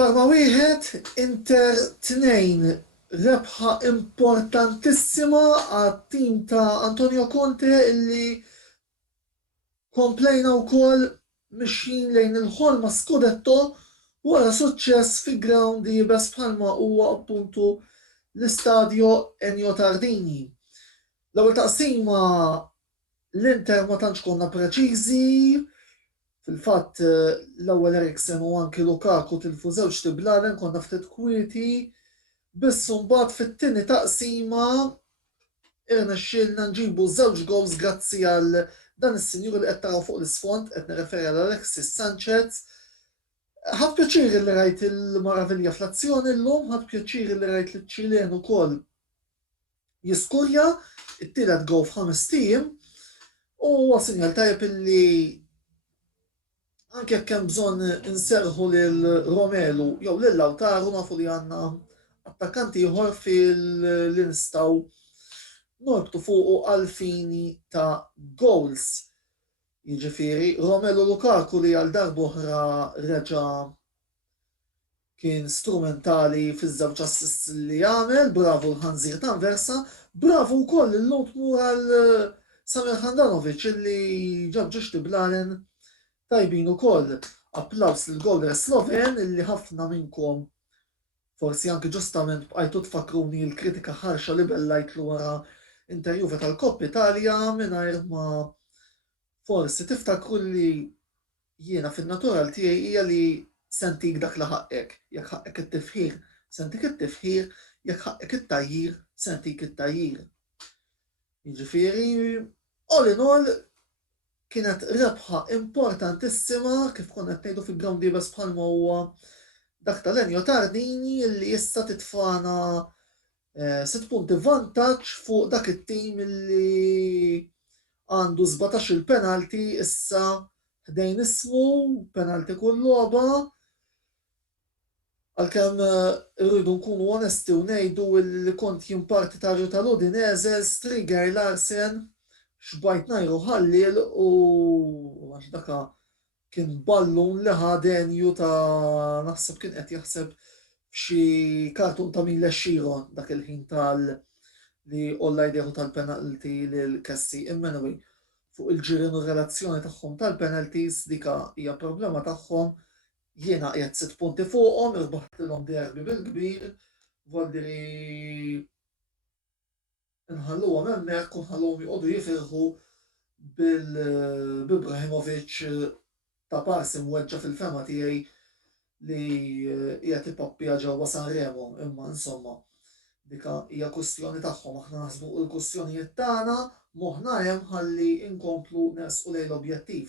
Parma wieħed Inter 2 rebħa importantissima għat-tim ta' Antonio Conte illi komplejna wkoll mixjin lejn il-ħolma Scudetto wara suċċess fi ground jibes bħalma huwa appuntu l-Istadio Ennio Tardini. L-ewwel taqsima l-Inter ma tantx konna preċiżi, fil-fatt l-ewwel Eriksen u anki Lukaku tilfu żewġ tibladen konna ftit kwieti, biss mbagħad fit-tieni taqsima irnexxielna nġibu żewġ gols grazzi għal dan is-sinjur li qed taraw fuq l-isfond, qed nirreferi għal Alexis Sanchez. Ħadd pjaċir li rajt il-Maravilja fl-azzjoni llum, ħadd pjaċir li rajt liċ-Ċilen ukoll jiskurja it-tielet gowl f'5 tim u huwa sinjal tajjeb illi anke jekk hemm bżonn inserħu lil Romelu jew lil Lautaro nafu li għandna attakkanti ieħor li nistgħu norbtu fuqu għal fini ta' goals. Jiġifieri Romelu Lukaku li għal darb'oħra reġa' kien strumentali fiż-żewġ assists li għamel, bravu l-ħanżir ta' Anversa, bravu wkoll il-lot mur għal Samir Handanovic illi ġab ġiex tiblanen tajbin ukoll. Applaus lill-golder Sloven illi ħafna minnkom forsi anke ġustament bqajtu tfakruni l-kritika ħarxa li bellajtlu wara intervjuva tal-Koppa Italja mingħajr ma forsi tiftakru li jiena fin-natural tiegħi hija li sentik dak li ħaqqek, jekk ħaqqek it-tifħir, sentik it-tifħir, jekk ħaqqek it-tajjir, sentik it-tajjir. Jiġifieri all in all kienet rebħa importantissima kif konna qed ngħidu fil-ground bes bħalma huwa dak tal-Ennio Tardini illi issa titfana 6 punti vantaġġ fuq dak it-tim illi għandu 17 il-penalti issa ħdejn ismu penalti kull logħba. Għalkemm irridu nkunu onesti u ngħidu li kont jien partitarju tal-Udinese Striger Larsen xbajt ngħidu ħallil u għax daka kien ballun li ħadenju ta' naħseb kien qed jaħseb f'xi kartun ta' Mille Xiron dak il-ħin li olla jdieħu tal-penalti lil Kessi. Anyway, fuq il-ġirien u relazzjoni tagħhom tal-penalties dika hija problema tagħhom. Jiena qiegħed 6 punti fuqhom, irbaħtilhom derbi bil-kbir, Voldiri nħalluhom hemmhekk u nħalluhom joqogħdu jifirħu bil-Ibrahimovic ta' parsi mweġġa fil-fema tiegħi li qiegħed ipappija ġewwa Sanremo, imma insomma dika hija kwestjoni tagħhom, aħna naħsbu l-kwestjonijiet tagħna moħħna hemm ħalli nkomplu nersqu lejn l-objettiv.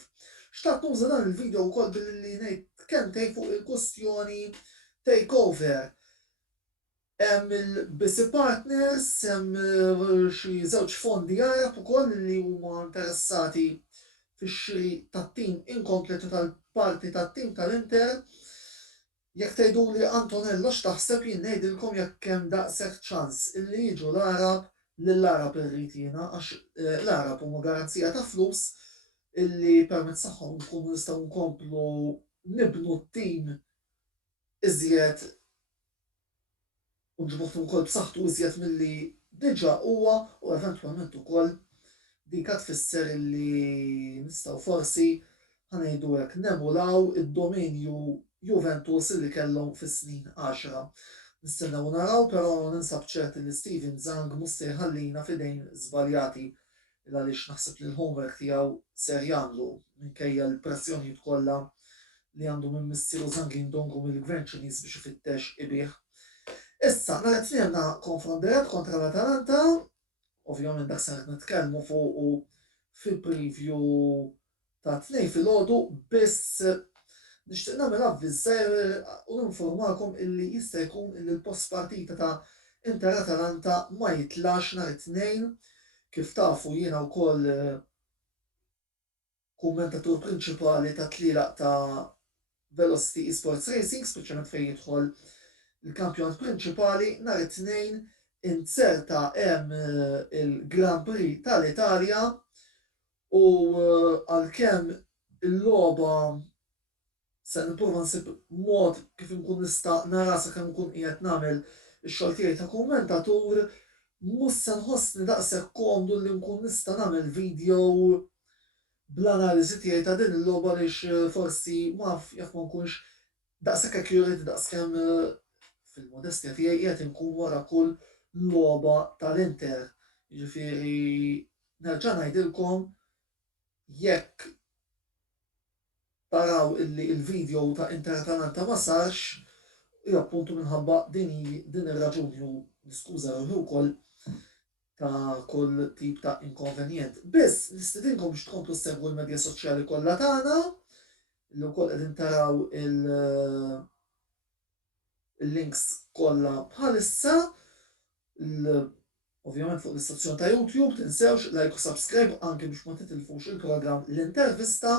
Xtaqt nuża dan il-video wkoll billi ngħid kemmtej fuq il-kwestjoni takeover. Hemm il-BC Partners, hemm xi żewġ fondi Arab ukoll li huma interessati fix-xiri tat-tim inkompletu tal-parti tat-tim tal-Inter. Jekk tgħiduli Antonello x'taħseb jien ngħidilkom jekk hemm daqshekk ċans illi jiġu l-Arab lill-Arab irrid jiena għax l-Arab huma garanzija ta' flus illi permezz tagħhom nkunu nistgħu nkomplu nibnu t-tim iżjed u nġibuh ukoll b'saħħtu iżjed milli diġà huwa u eventwalment ukoll dik tfisser illi nistgħu forsi ħanejdu hekk nemulaw id-dominju Juventus li kellhom fis-snin 10. Nistennew naraw però ninsab ċerti li Steven Zhang mhux se jħallina f'idejn żbaljati għaliex naħseb li l-homework tiegħu ser jagħmlu minkejja l-pressjonijiet kollha li għandu minn missieru Zhang Yindongu mill-Gvern Ċiniż biex ifittex ibih. Issa nhar it-tnien konfront dirett kontra l-Atalanta, ovvjament dak se nitkellmu fuq fil-preview ta' 2 filgħodu biss nixtieq nagħmel avviż u ninformakom illi jista' jkun illi l-post partita ta' Inter Atalanta ma jitlax nhar it-tnejn. Kif tafu jiena wkoll kummentatur prinċipali ta' tlielaq ta' Velocity Esports Racing, speċjalment fejn jidħol il-kampjonat prinċipali nhar it-tnejn inserta hemm il-Grand Prix tal-Italja u għalkemm il-logħba se nipprova nsib mod kif inkun nista' nara sakemm nkun qiegħed nagħmel ix-xogħol tiegħi ta' kummentatur, mhux se nħossni daqshekk komdu li nkun nista' nagħmel video bl-analiżi tiegħi ta' din il-logħba għaliex forsi maf jekk ma nkunx daqshekk accurate daqskemm fil-modestja tiegħi qiegħed inkun wara kull logħba tal-Inter. Jiġifieri nerġa' ngħidilkom jekk taraw illi il-video ta' Inter Atalanta ma sarx, appuntu minħabba din ir-raġuni u niskuża ruħi wkoll ta' kull tip ta' inkonvenjent. Biss nistidinkom biex tkomplu segwu l-medja soċjali kollha tagħna, li wkoll qegħdin taraw il-links kollha bħalissa, ovvjament fuq l-istazzjon ta' YouTube, tinsewx like u subscribe anke biex ma titilfux il-programm l-intervista,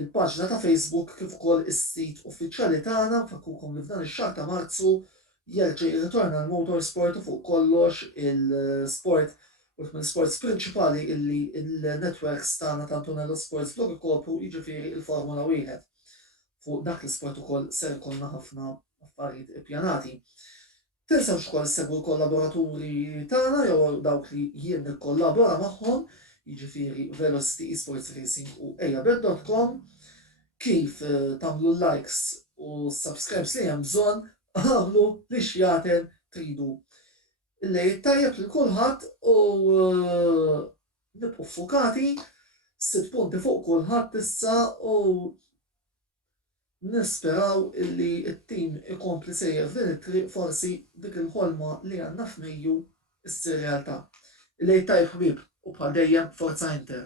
il-paġna ta' Facebook kif ukoll is-sit uffiċjali tagħna, nfakkurkom li f'dan ix-xahar ta' Marzu jerġa' jirritorna l-motorsport u fuq kollox il-sport u mill-sports prinċipali illi il-networks tagħna ta' Antonello Sports Blog ikopru jiġifieri il-Formula 1. Fuq dak l-isport ukoll ser ikollna ħafna affarijiet ippjanati. Tinsewx ukoll issegwu l-kollaboraturi tagħna jew dawk li jien nikkollabora magħhom, jiġifieri Velocity Esports Racing u AIABet.com, kif tagħmlu likes u subscribes li hemm bżonn għamlu li xjaten tridu. Illejl tajjeb lil kulħadd u nibqgħu ffukati 6 punti fuq kulħadd issa u nisperaw illi t-tim ikompli sejjer f'din it-triq forsi dik il-ħolma li għandna f'Mejju issir realtà. Illejl tajjeb ħbieb u bħal dejjem Forza Inter.